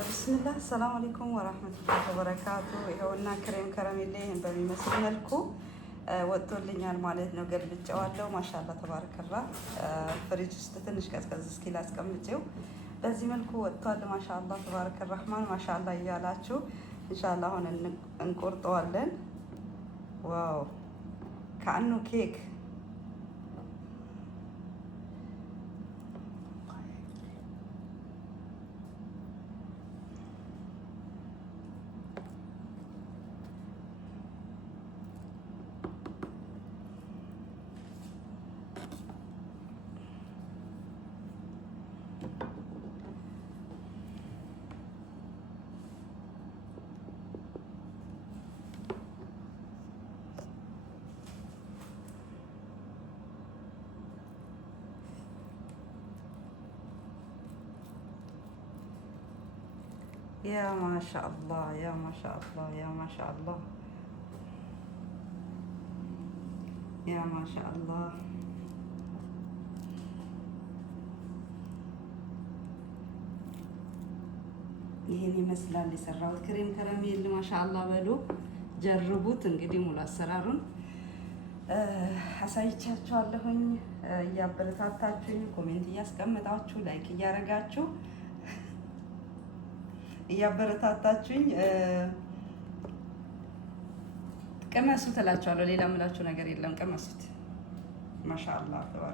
ብስምላህ ሰላም አለይኩም ወራህመቱላሂ ወበረካቱ። ይኸውና ክሬም ከረሜላ በሚመስል መልኩ ወጥቶልኛል ማለት ነው። ገልብጬዋለሁ። ማሻአላ ተባረከላ። ፍሪጅ ውስጥ ትንሽ ቀዝቀዝ እስኪል አስቀምጬው በዚህ መልኩ ወጥቷል። ማሻአላ ተባረከ ረህማን። ማሻአላ እያላችሁ ኢንሻአላ አሁን እንቆርጠዋለን። ዋው ከአኑ ኬክ ያ ማሻአላህ ያ ማሻአላህ ያ ማሻአላህ ያ ማሻአላህ። ይሄን ይመስላል የሰራሁት ክሬም ከረሜል። ማሻአላህ በሉ ጀርቡት። እንግዲህ ሙሉ አሰራሩን አሳይቻችኋለሁኝ። እያበረታታችሁኝ ኮሜንት እያስቀመጣችሁ ላይክ እያረጋችሁ እያበረታታችሁኝ ቅመሱት እላችኋለሁ። ሌላ የምላችሁ ነገር የለም። ቅመሱት። ማሻአላህ